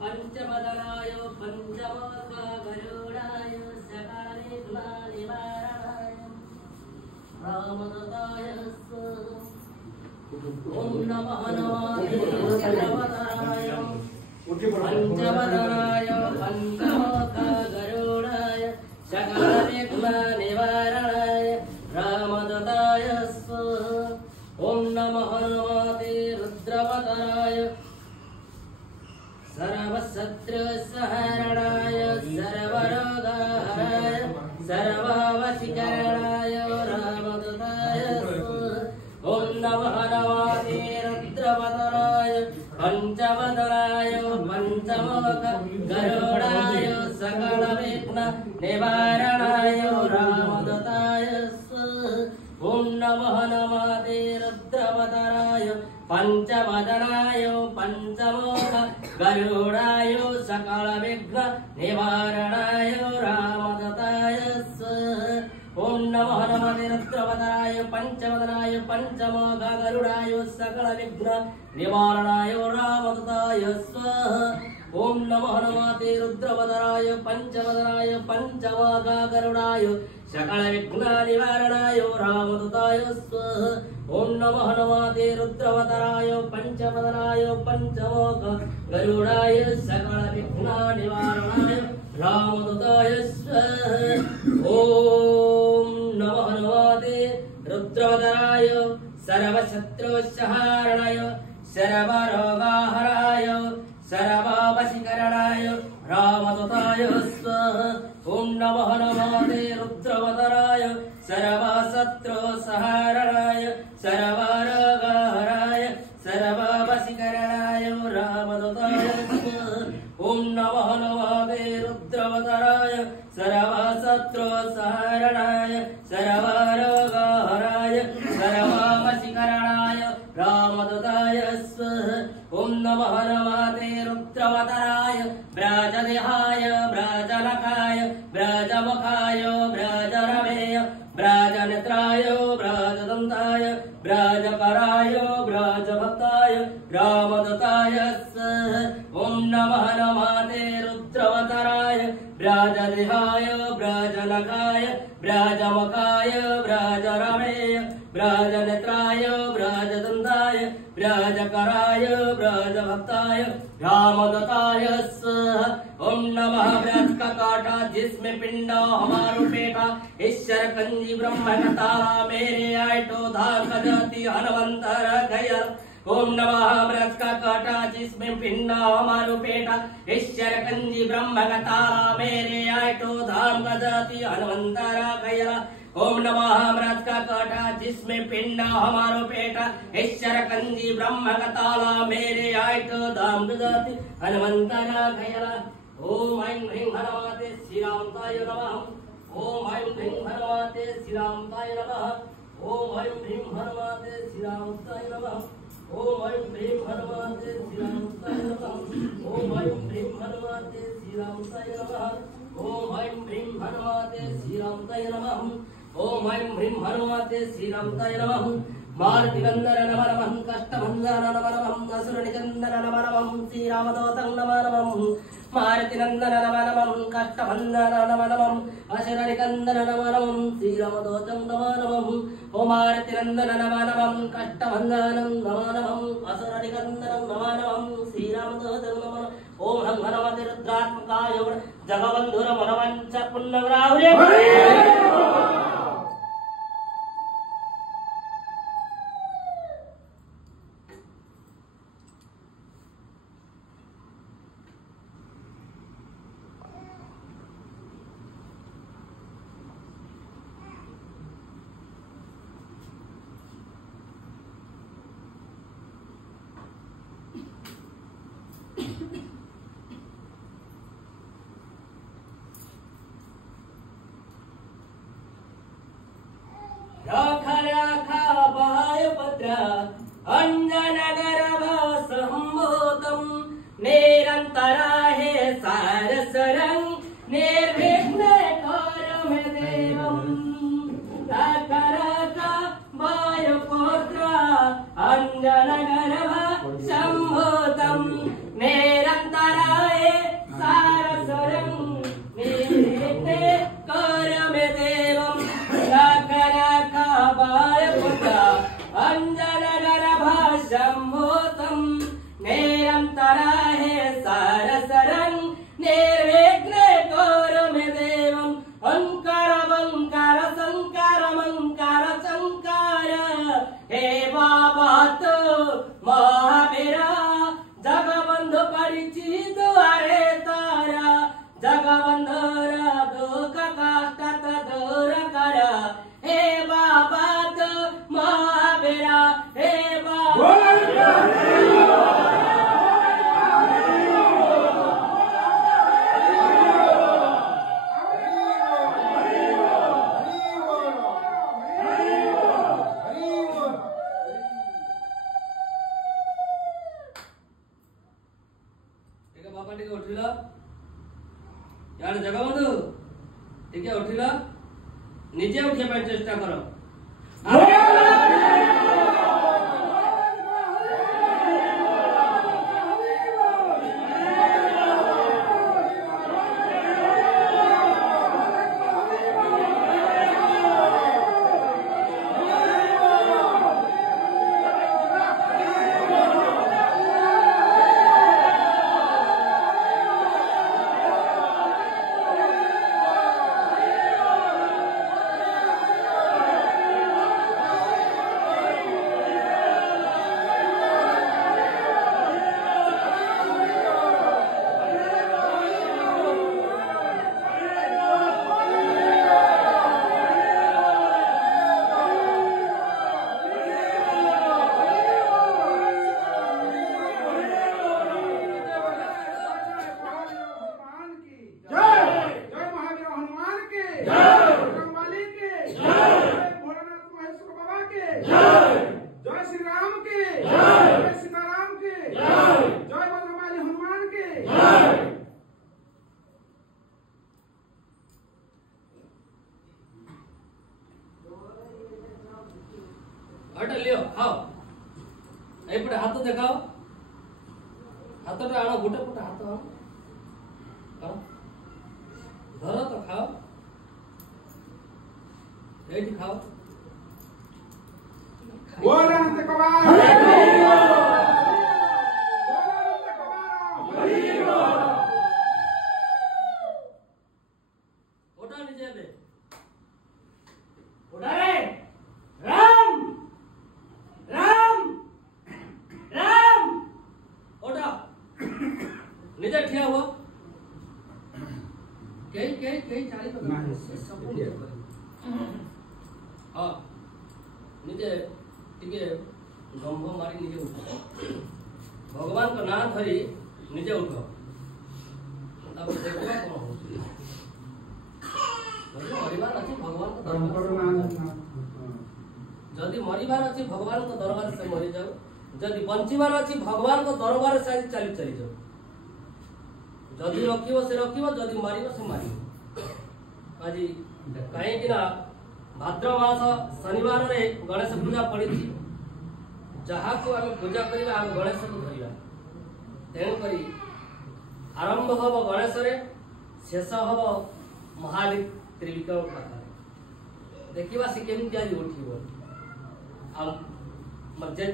पंचमदनाय पंचमखगरुडाय सकलविघ्ननिवारणाय रामदूताय ओम नमः रुद्रवदनाय पंचमदनाय पंचमखगरुडाय सकलविघ्ननिवारणाय रामदूताय ओम नमः रुद्रवदनाय सर्वशत्रुसहरणाय सर्वरोगहराय सर्ववशीकरणाय रामदूताय ओम नमः रुद्रवदनाय पंचवदनाय पंचमुखगरुडाय सकलविघ्ननिवारणाय रामदूताय ओम नमः रुद्रवदनाय पंचवदनाय पंचमुखगरुडाय सकलविघ्ननिवारणाय रामदूताय ओम नमः रुद्रवदनाय पंचवदनाय पंचमुखगरुडाय सकलविघ्ननिवारणाय रामदूताय ओम नमः रुद्रवदनाय पंचवदनाय पंचमुखगरुडाय सकलविघ्ननिवारणाय रामदूताय ओम नमः रुद्रवदनाय पंचवदनाय पंचमुखगरुडाय सकलविघ्ननिवारणाय रामदूताय ओम नमः रुद्रवदनाय सर्वशत्रुसहरणाय सर्वरोगहराय सर्ववशीकरणाय रामदूताय ओम नमः रुद्रवदनाय सर्वशत्रुसहरणाय सर्वरोगहराय सर्ववशीकरणाय रामदूताय ओम नमः रुद्रवदनाय सर्वशत्रुसहरणाय सर्वरोगहराय सर्ववशीकरणाय रामदूताय ओम नमः रुद्रवदनाय ब्रजदेहाय ब्रजनकाय ब्रजमुखाय ब्रजरमेय ब्रजनेत्राय ब्रजदन्ताय ब्रजकराय ब्रजभक्ताय रामदूताय ओम नमः रुद्रवदनाय ब्रजदेहाय ब्रजनकाय ब्रजमुखाय ब्रजरमेय ब्रजनेत्राय ब्रजदन्ताय व्रजकराय व्रजभक्ताय रामदत्ताय स्वाहा। ओम नमः व्रज का काटा जिसमें पिंडा हमारो पेटा ईश्वर कंजी ब्रह्म का तारा मेरे आयटो धाम का जाति हनुमंतर गया। ओम नमः व्रज का काटा जिसमें पिंडा हमारो पेटा ईश्वर कंजी ब्रह्म का तारा मेरे आयटो धाम का जाति हनुमंतर गया। ओम नमः व्रज का काटा जिसमें पिंडा हमारो पेटा ईश्वर कंजी ब्रह्म का ताला मेरे आयटो धाम का जाति हनुमंतर गया। ओम ऐं ह्रीं हनुमते श्रीरामताय नमः। ओम ऐं ह्रीं हनुमते श्रीरामताय नमः। ओम ऐं ह्रीं हनुमते श्रीरामताय नमः। ओम ऐं ह्रीं हनुमते श्रीरामताय नमः। ओम ऐं ह्रीं हनुमते श्रीरामताय नमः। ओम ऐं ह्रीं हनुमते श्रीरामताय नमः। ओम ऐं ह्रीं हनुमते श्रीरामताय नमः। मारुतिनंदन नमः नमः कष्टभंजन नमः नमः असुरनिकंदन नमः नमः श्रीरामदूतं नमः नमः। मारुतिनंदन नमः नमः कष्टभंजन नमः नमः असुरनिकंदन नमः नमः श्रीरामदूतं नमः नमः। ओम मारुतिनंदन नमः नमः कष्टभंजन नमः नमः असुरनिकंदन नमः नमः श्रीरामदूतं नमः। ओम हं हनुमते रुद्रात्मकाय जगबंधुर मनवंच पुण्यग्राहुरे। राखा वायुभद्र अंजनगर्भ संभूतं निरन्तराहे सारसरं निर्विघ्नकारं देवं। राखा वायुपुत्र अंजनगर्भ संभूतं निरन्तराहे सारसरं निर्विघ्नकारं देवं। वायुपुत्र अंजनगर्भ संभूतं निरन्तराहे सारसरं निर्विघ्नकारं देवं। ओंकार ओंकार संकार मंकार संकार हे बाबा तो महावीरा जगबंधु परिचित द्वारे तारा जगबंधुर दुख कष्ट दूर कर हे बाबा तो महावीरा हे बाबा। ठीक है बाबा ठीक है उठिल यार जगबंधु ठीक है उठिल निजे उठिया ପାଇଁ ଚେଷ୍ଟା କର। हट लियो खाओ एपटे हाथ देखाओ हाथ आण गोटे पटे हाथ आण धर तो खाओ ये खाओ बोल अंत कबार दे उठा रे राम राम राम उठा निजे ठिया हुआ कई चाली तो सब निजे हां निजे टिके गंभ मारी निजे उठ भगवान को नाम धरी निजे उठ तब देखबा कोन हो मरिबार अछि भगवान को दरबार जदि मरिबार अछि भगवान को दरबार से मरि जाओ जदि बंचिबार अछि भगवान को दरबार से चली जाओ जदि रखिबो से रखिबो जदि मारिबो से मारिबो आज काहे कि ना भाद्र मास शनिवार रे गणेश पूजा पड़ी जहाँ को आम पूजा करवा आम गणेश को धरवा तेणु करी आरंभ हम गणेश रे शेष हम महादेव त्रिविक्रम पाखे देखा सी केमी आज उठब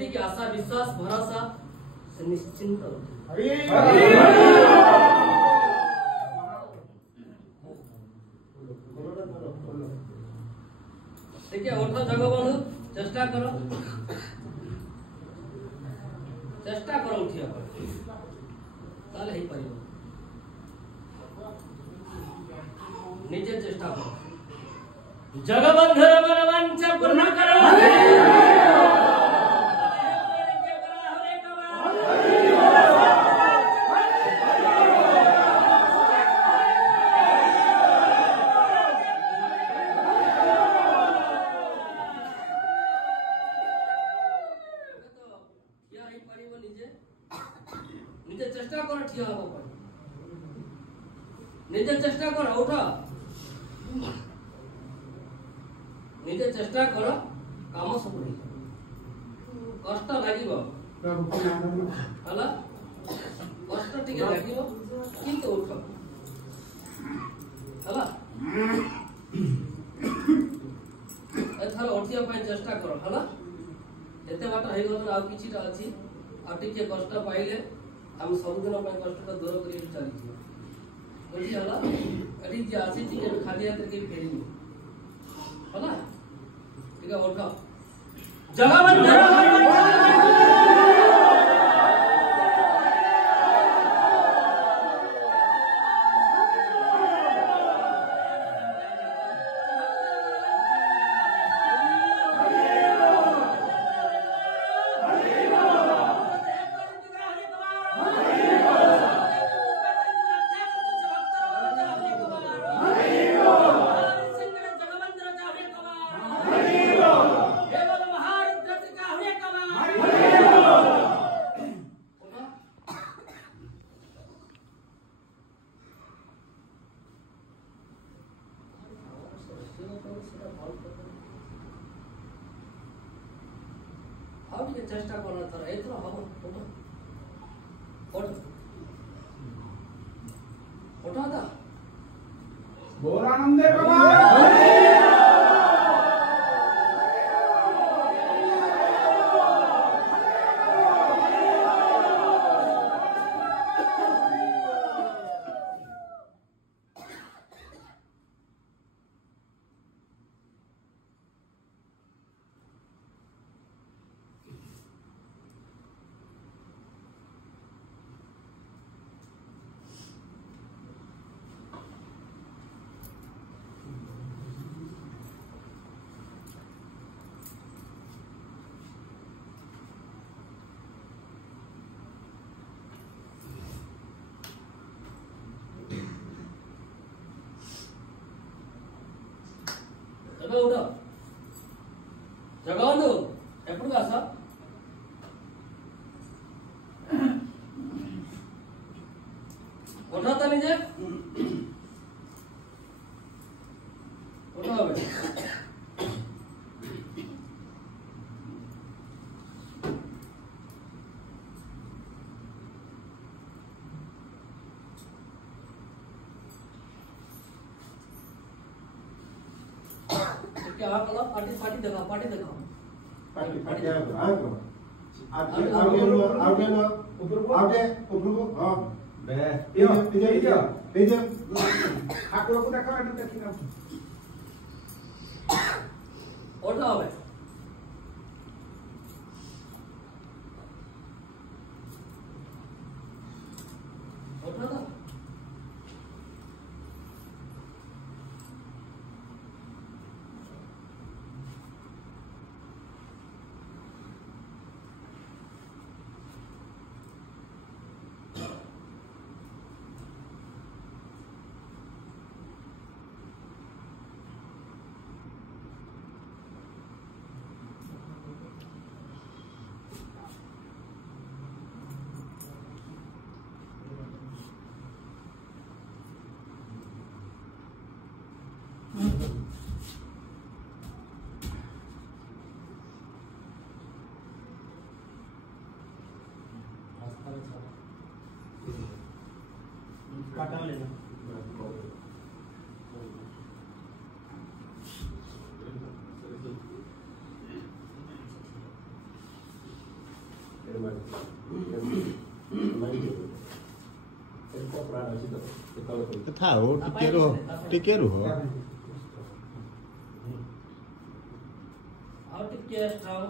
जी आशा विश्वास भरोसा से निश्चिंत देखिए उठ जगबंधु चेष्टा करो उठिया ताले ही परिबो निजे चेष्टा करो जगबंधु मन वांछा पूर्ण करो निजे चेष्टा कर ठिया हो पर निजे चेष्टा कर उठ निजे चेष्टा कर काम सब नहीं कष्ट लागिबो हला कष्ट टिके लागिबो किंतु उठ हला एथार उठिया पय चेष्टा कर हला एते बाटा हे गलो आ किछिटा अछि आ टिके कष्ट पाइले हम सब दिन अपन कष्ट का दूर करी चली बुझी हला अडी जे आसी टिके खाली हाथ के फेरी हला ठीक है उठो जगबंधु चेष्टा करना था एथरो हम उठा था बोल आनंदे बाबा उठो जगबंधु एपड़ आस उठो तो निजे उठो क्या करो पार्टी देखो पार्टी आ गो ऊपर को हां बे ये ठाकुर को देखो देखि ना ওঠা হবে ওঠা তো काटा लेना थाहो टिके रुह ଆଉ ଟିକେ ଥାଉ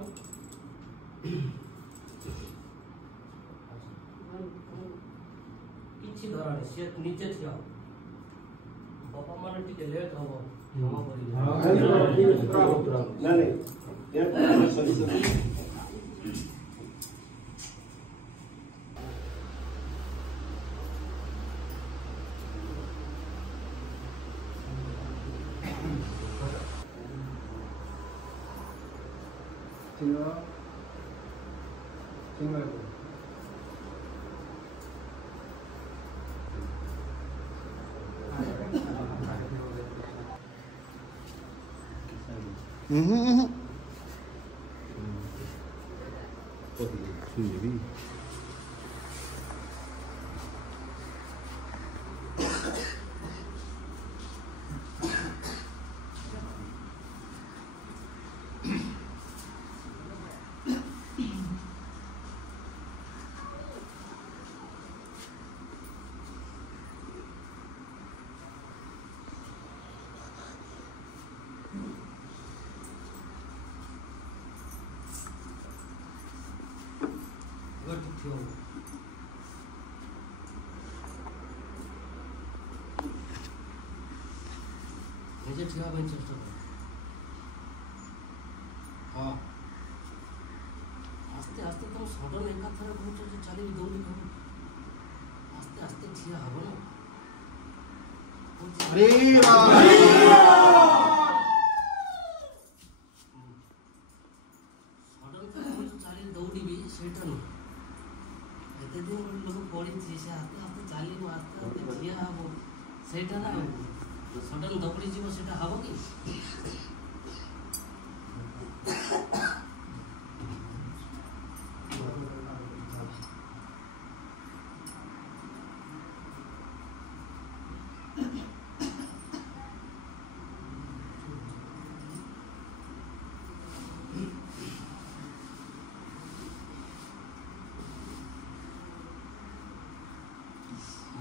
କିଛି ଧରାଣି ସେ ନିଜେ ଠିଆ ବାପା ମାନେ ଟିକେ ଲେଟ୍ ହବ କ୍ଷମା କରିବେ ନିଜେ ଠିଆ ପାଇଁ ଚେଷ୍ଟା କର ହଁ ଆସ୍ତେ ଆସ୍ତେ ତମ ସଡନ ଏକାଥରେ କହୁଛ ଯେ ଚାଲିକି ଦୌଡ଼ି ହବ ଆସ୍ତେ ଆସ୍ତେ ଠିଆ ହବ ନା ସଡନ କହୁଛ ଚାଲିକି ଦୌଡ଼ିବି ସେଇଟା ନୁହଁ ଏତେ ଦିନ ଗୋଟେ ଲୋକ ପଡ଼ିଛି ସେ ଆସ୍ତେ ଆସ୍ତେ ଚାଲିବ ଆସ୍ତେ ଆସ୍ତେ ଠିଆ ହବ ସେଇଟା ନା ସଡନ ଦୌଡ଼ି ଯିବ ସେଇଟା ହବ କି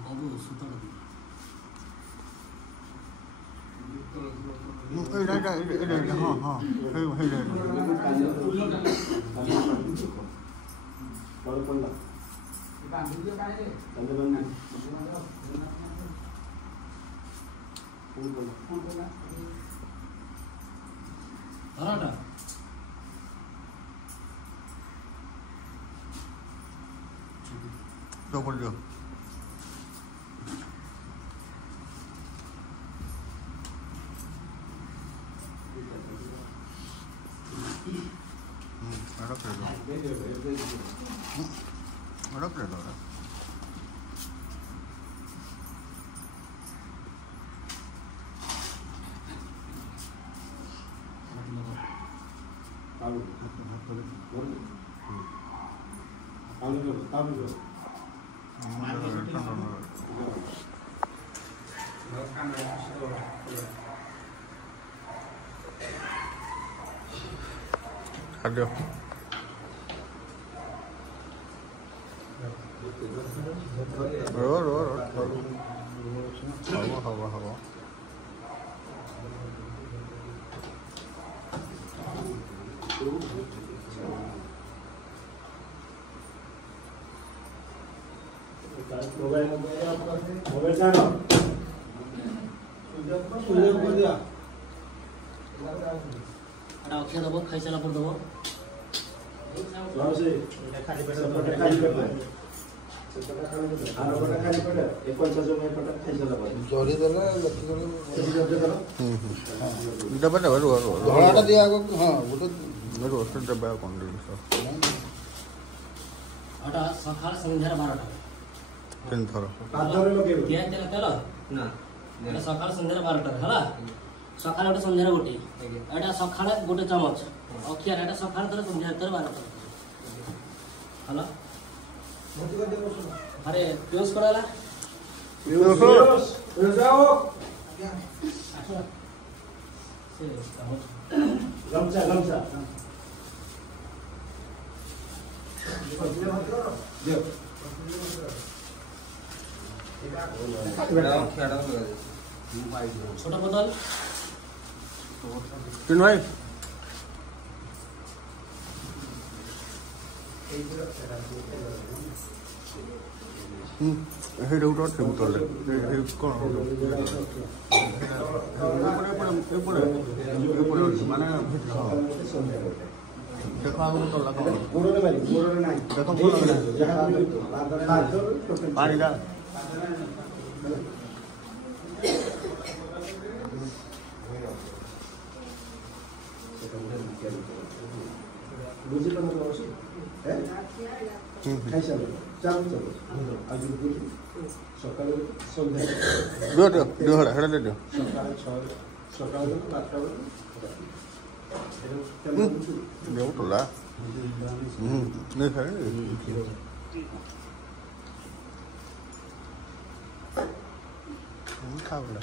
ବାବୁ ସୁତଳ double jo ada credo ahora Aduh. Hawa. Mobile जानो सुजग कर दिया अरे अक्षय दबो खाई सारा पर दबो लाओ से खाली पेट आरो पटा खाली पेट एक 50 में पटा खाई सारा पर जोरी देला लक्की देला डबा डबा धड़ाटा दिया आगो हाँ गोटे रोस्ट डबा कोन दे अटा सकाळ संध्यार 12टा तीन थर पादरे लगे क्या तेल तेल ना एटा सकाळ संध्यार 12टा हला सकाळ गोटे संध्यार गोटे एटा सकाळ गोटे चमच अक्षर एटा सकाळ तर संध्यार तर 12टा हला अरे पियूष कराला पियूष जाओ गमछा गमछा दियो छोटा बोतल तीन भाई हेड आउट और बोतल हे कोन माने देखो आगो बोतल लगा गोड़े भाई गोड़े नहीं देखो बोतल जहां पानी का बुझी पर बसी है खाइसा चालू चलो आज बुझी सकाळ संध्या दो हड़ा हेडा ले दो सकाळ 6 सकाळ 8टा देव तोला नहीं खाए खा बोला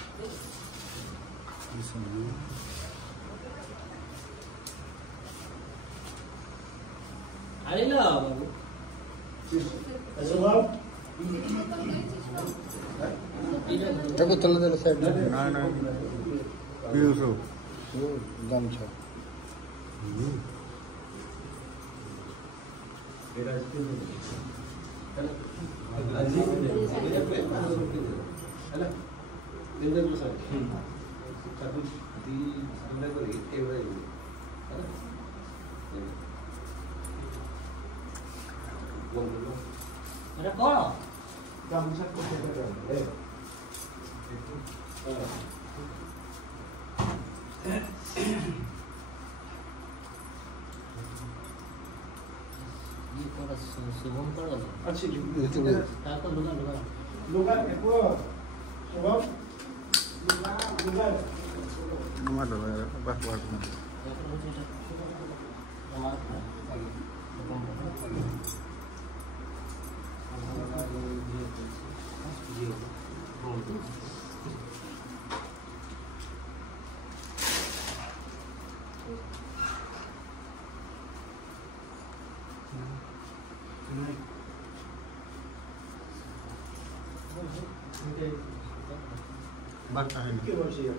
अरे ना बाबू स्वभाव देखो चल दे साइड ना ना पीयूष गमछा अरे कौन गामछा को है ये कोन शुभम कर अच्छी ता तो लुगा लुगा लुगा एको स्वभाव लुगा मार दो बस बस बात है के वर्षीय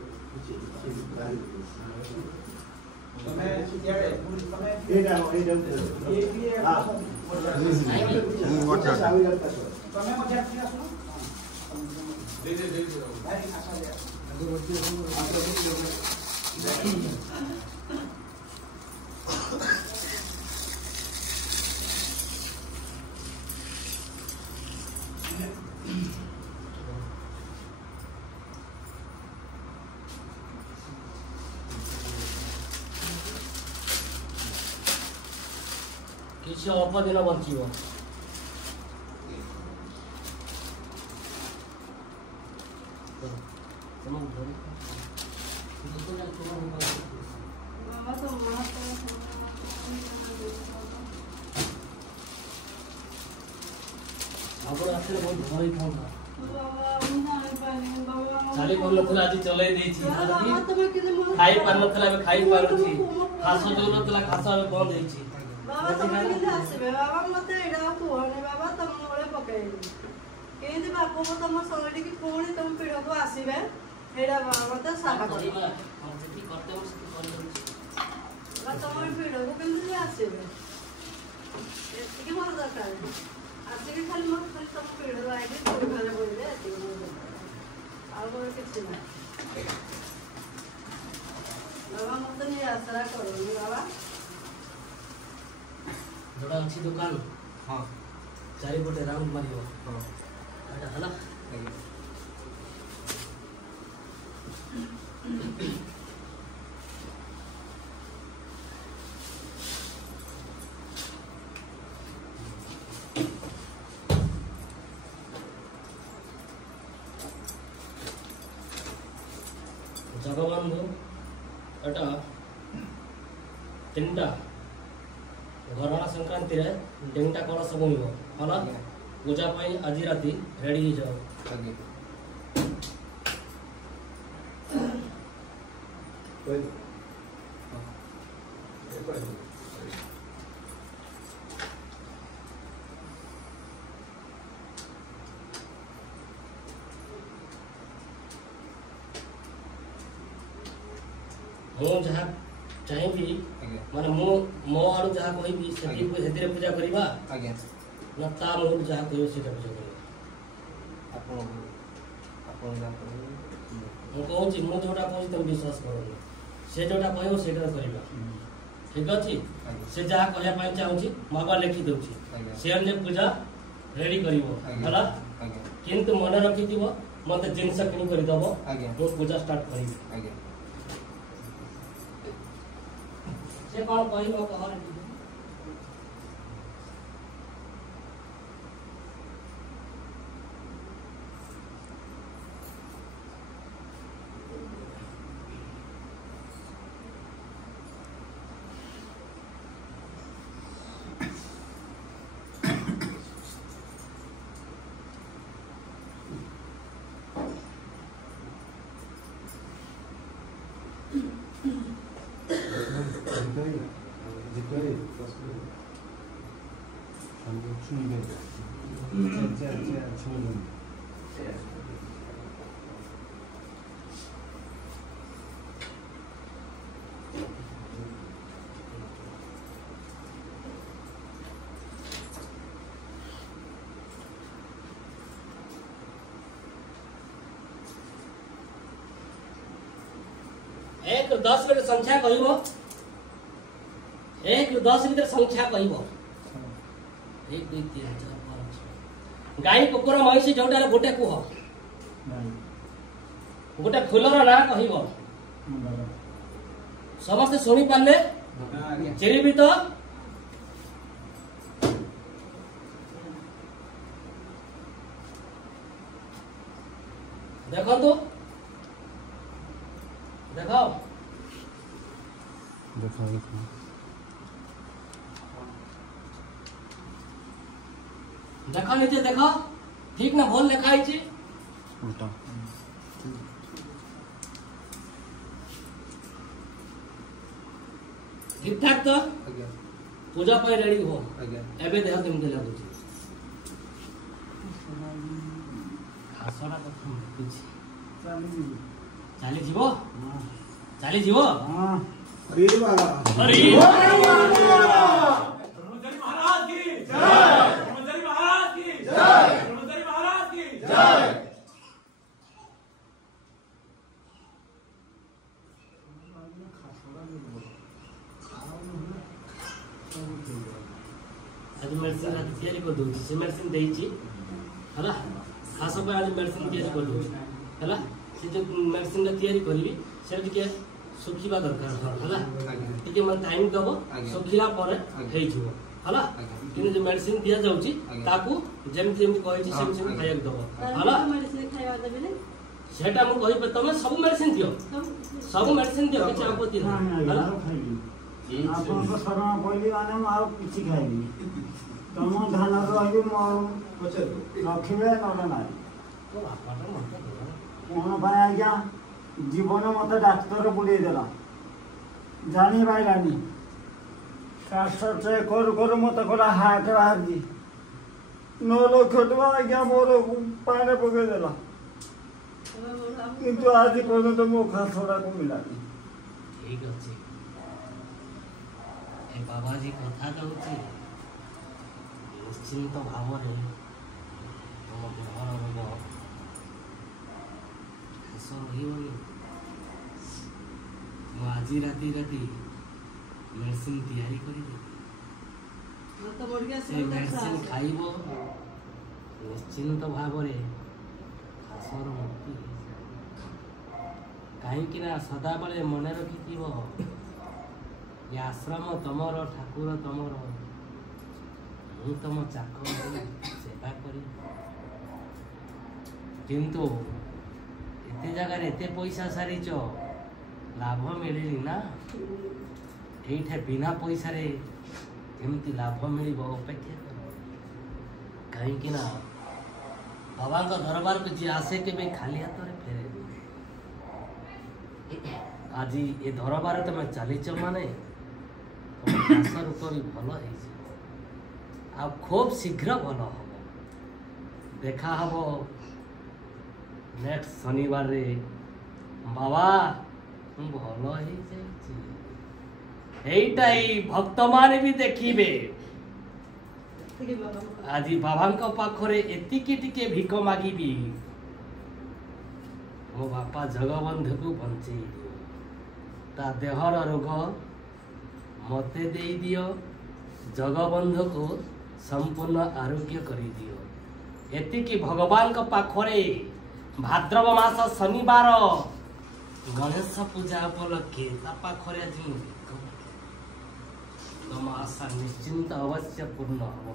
କିଛି ଅଳ୍ପ ଦିନ ବଞ୍ଚିବ ଆପଣ ଆସିଲେ ବହୁତ ଭଲ ହେଇଥାନ୍ତା ଚାଲି ପାରୁନଥିଲା ଆଜି ଚଲେଇ ଦେଇଛି ଖାଇ ପାରୁନଥିଲା ଏବେ ଖାଇ ପାରୁଛି ଖାସ ଦଉନଥିଲା ଖାସ ଏବେ ବନ୍ଦ ହେଇଛି बाबा तुम किंतु आसीबे बाबा मते एडा कोहने बाबा तुम मोळे पकाइली केंति बापू को तुम सोडी की पूरी तुम पीड़ो को आसीबे एडा बाबा तो साहा କରିବା ଯେତିକି କର୍ତ୍ତବ୍ୟ ସେତିକି କରିଦେଉଛି तुम पीड़ो को किंतु ପକାଏ ଆସିକି ଖାଲି ମୋର ଖାଲି ତମ ପିଢ଼ ଆଇକି ଘରେ ବଇଲେ ଏତିକି ଆଉ ମୋର କିଛି ନାହିଁ ବାବା ମତେ ନିଏ ଆଶରା କରୁନି ବାବା जोड़ा अच्छी दुकान हाँ चारिपटे राउंड मारियो हाँ एटा हला जगबंधु एटा तीनटा घरणा संक्रांति रे डेंगटा कलश बुणिब हला पूजा पाई आज राति रेडी हो जाओ आगे मु जहाँ चाहिए माने मो आड़ू जहाँ कहबी से पूजा करवा आगे ना ता मुझे जहाँ कह पूजा करवा ମୁଁ କହୁଛି ମୁଁ ଯୋଉଟା କହୁଛି ତମେ ବିଶ୍ୱାସ କରନି ସେ ଯୋଉଟା କହିବ ସେଇଟା କରିବା ଠିକ ଅଛି ସେ ଯାହା କହିବା ପାଇଁ ଚାହୁଁଛି ମୁଁ ଆଗୁଆ ଲେଖି ଦଉଛି ସେ ଅନୁଯାୟୀ ପୂଜା ରେଡି କରିବ ହେଲା କିନ୍ତୁ ମନେ ରଖିଥିବ ମତେ ଜିନିଷ କିଣି କରିଦବ ମୁଁ ପୂଜା ଷ୍ଟାର୍ଟ କରିବି ସେ କଣ କହିବ କହ एक 10 भितर संख्या कहब 1 ରୁ 10 भितर संख्या कहब 1 2 3 4 5 गाई कुकुर महिषी जोटार गोटे कुह गोटे फुलर ना कहब समस्त शुणी पारे चिरिबी तो देखो देखो देखो नीचे देखो ठीक ना भूल लिखा है ठीक ठाक तो पूजा पर रेडी हो एबे देह केमते लागुची आसरा कथा कुछ चाली जीवो चाली जीवो हां अरे वाला अरे ब्रह्मचारी महाराज की जय ब्रह्मचारी महाराज की जय ब्रह्मचारी महाराज की जय आज मेडिसिन आज तैयारी कर दो से मेडिसिन देइची हला खास पे आज मेडिसिन तैयारी कर दो हला से जो मेडिसिन तैयारी करबी से टिके सुखिबा दरकार हला टिके मन टाइम दबो सुखिला परे हेइ जिवो हला किने जो मेडिसिन दिया जाउची ताकू जेमति जेमति कहै छी सेम सेम खाइक दबो हला मेडिसिन खाइबा देबे ने सेटा मु कहि पे तमे सब मेडिसिन दियो सब मेडिसिन दियो किछ आपत्ति नै हला आपन को शरण पइली माने म आउ किछि खाइबी तम ध्यान रहिबे म रखिबे न नाइ तो आपटा मत कोन भाई आज्ञा जीवन मत डाक्टर बुले देला जानी भाई रानी शास्त्र से कर मत कोला हाथ बाहर दी 9 लक्ष टका आज्ञा मोर पाने पके देला किंतु आज पर्यंत मो खासरा को मिलानी ठीक अछि ए बाबाजी कथा कहउची ନିଶ୍ଚିନ୍ତ ଭାବରେ ତମ ଦେହର ରୋଗ ଶେଷ ରହିବନି। ମୁଁ ଆଜି ରାତି ମେଡିସିନ ତିଆରି କରିଦେବି। ସେ ମେଡିସିନ ଖାଇବ ନିଶ୍ଚିନ୍ତ ଭାବରେ ଖାସର ମୁକ୍ତି ହେଇଯିବ। କାହିଁକି ନା ସଦାବେଳେ ମନେ ରଖିଥିବ ଏ ଆଶ୍ରମ ତମର, ଠାକୁର ତମର, ମୁଁ ତମ ଚାକର ସେବା କରିବି। କିନ୍ତୁ ଏତେ ଜାଗାରେ ଏତେ ପଇସା ସାରିଛ, ଲାଭ ମିଳିନି ନା। ଏଇଠି ବିନା ପଇସାରେ କେମିତି ଲାଭ ମିଳିବ ଅପେକ୍ଷା କର। କାହିଁକି ନା ବାବାଙ୍କ ଦରବାରକୁ ଯିଏ ଆସେ କେବେ ଖାଲି ହାତରେ ଫେରେନି। ଆଜି ଏ ଦରବାର ତମେ ଚାଲିଛ ମାନେ ତମ ଚାଷ ରୂପ ବି ଭଲ ହେଇଯିବ, ଆଉ ଖୁବ୍ ଶୀଘ୍ର ଭଲ ହବ। ଦେଖା ହବ ନେକ୍ସଟ ଶନିବାରରେ। ବାବା ମୁଁ ଭଲ ହେଇଯାଇଛି, এইটা এই ভক্তମାନେ ବି ଦେଖିବେ। ଆଜି ବାବାଙ୍କ ପାଖରେ ଏତିକି ଟିକେ ଭିକ ମାଗିବି, ମୋ ବାପା ଜଗବନ୍ଧୁକୁ ବଞ୍ଚେଇ ଦିଅ, ତା ଦେହର ରୋଗ ମତେ ଦେଇଦିଅ, ଜଗବନ୍ଧୁକୁ ସମ୍ପୂର୍ଣ୍ଣ ଆରୋଗ୍ୟ କରିଦିଅ। ଏତିକି ଭଗବାନଙ୍କ ପାଖରେ ଭାଦ୍ରବ ମାସ ଶନିବାର ଗଣେଶ ପୂଜା ଉପଲକ୍ଷେ ତା ପାଖରେ ଆଜି ମୁଁ ତମ ଆଶା ନିଶ୍ଚିନ୍ତ ଅବଶ୍ୟ ପୂର୍ଣ୍ଣ ହବ।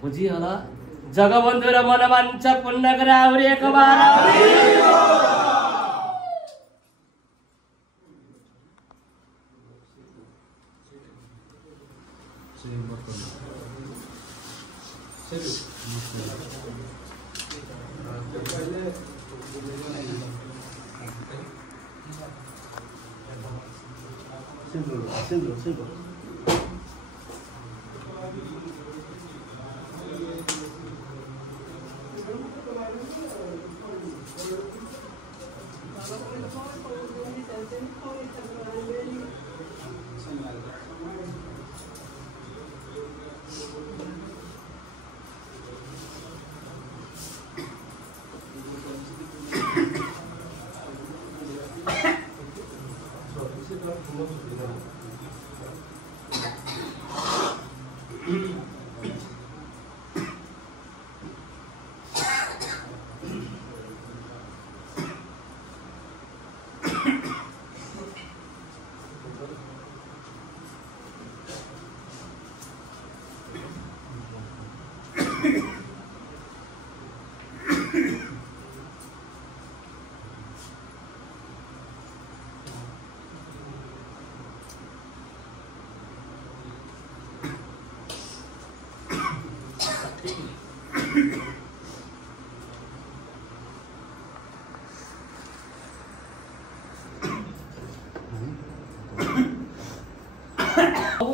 ବୁଝିଗଲା? ଜଗବନ୍ଧୁର ମନବାଞ୍ଛା ପୂର୍ଣ୍ଣ କରେ ଆହୁରି ଏକ ବାର। Símbolo.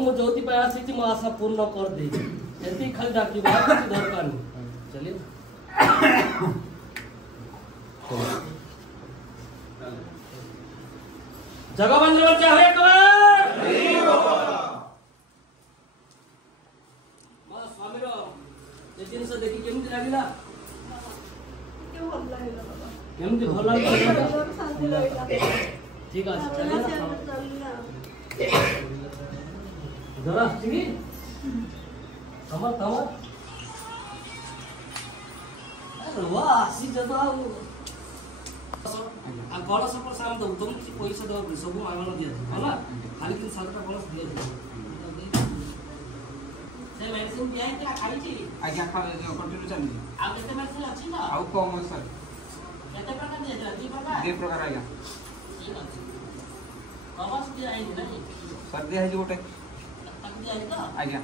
ମୁଁ ଯୋଉଥିପାଇଁ ଆସିଛି ମୋ ଆଶା ପୂର୍ଣ୍ଣ କରିଦେଇଛି। ଏତିକି ଖାଲି ଡାକିବ, ଆଉ କିଛି ଦରକାର ନାହିଁ। ଚଲିଏ ଜଗବନ୍ଧୁ ବଞ୍ଚା ହୁଏ ମୋ ସ୍ୱାମୀର ଏ ଜିନିଷ ଦେଖି କେମିତି ଲାଗିଲା? କେମିତି ଭଲ ଲାଗିଲା? ଠିକ ଅଛି। ଜରା ଆସୁଛି କି ତମର ଆସିଛ ତ ଆଉ କଳସ ପ୍ରସାଦ ଦବୁ, ତମକୁ କିଛି ପଇସା ଦେବାକୁ ସବୁ ମାଗଣା ଦିଆଯିବ ହେଲା। ଖାଲି କିନ୍ତୁ 7ଟା କଳସ ଦିଆଯିବ। ସେ ମେଡିସିନ ଦିଆ ହେଇଥିଲା ଖାଇଛି? ଆଜ୍ଞା କଣ୍ଟିନ୍ୟୁ ଚାଲିଛି। ଆଉ କେତେ ମେଡିସିନ ଅଛି ତ? ଆଉ କମ ଅଛି ସାର୍। କେତେ ପ୍ରକାର ଦିଆଯାଇଥିଲା? 2 ପ୍ରକାର? 2 ପ୍ରକାର ଆଜ୍ଞା। ଠିକ ଅଛି। କଳସ ଦିଆ ହେଇନି ନାଇଁ? ସାର୍ ଦିଆ ହେଇଛି ଗୋଟେ। ତାକୁ ଦିଆ ହେଇନି ତ? ଆଜ୍ଞା।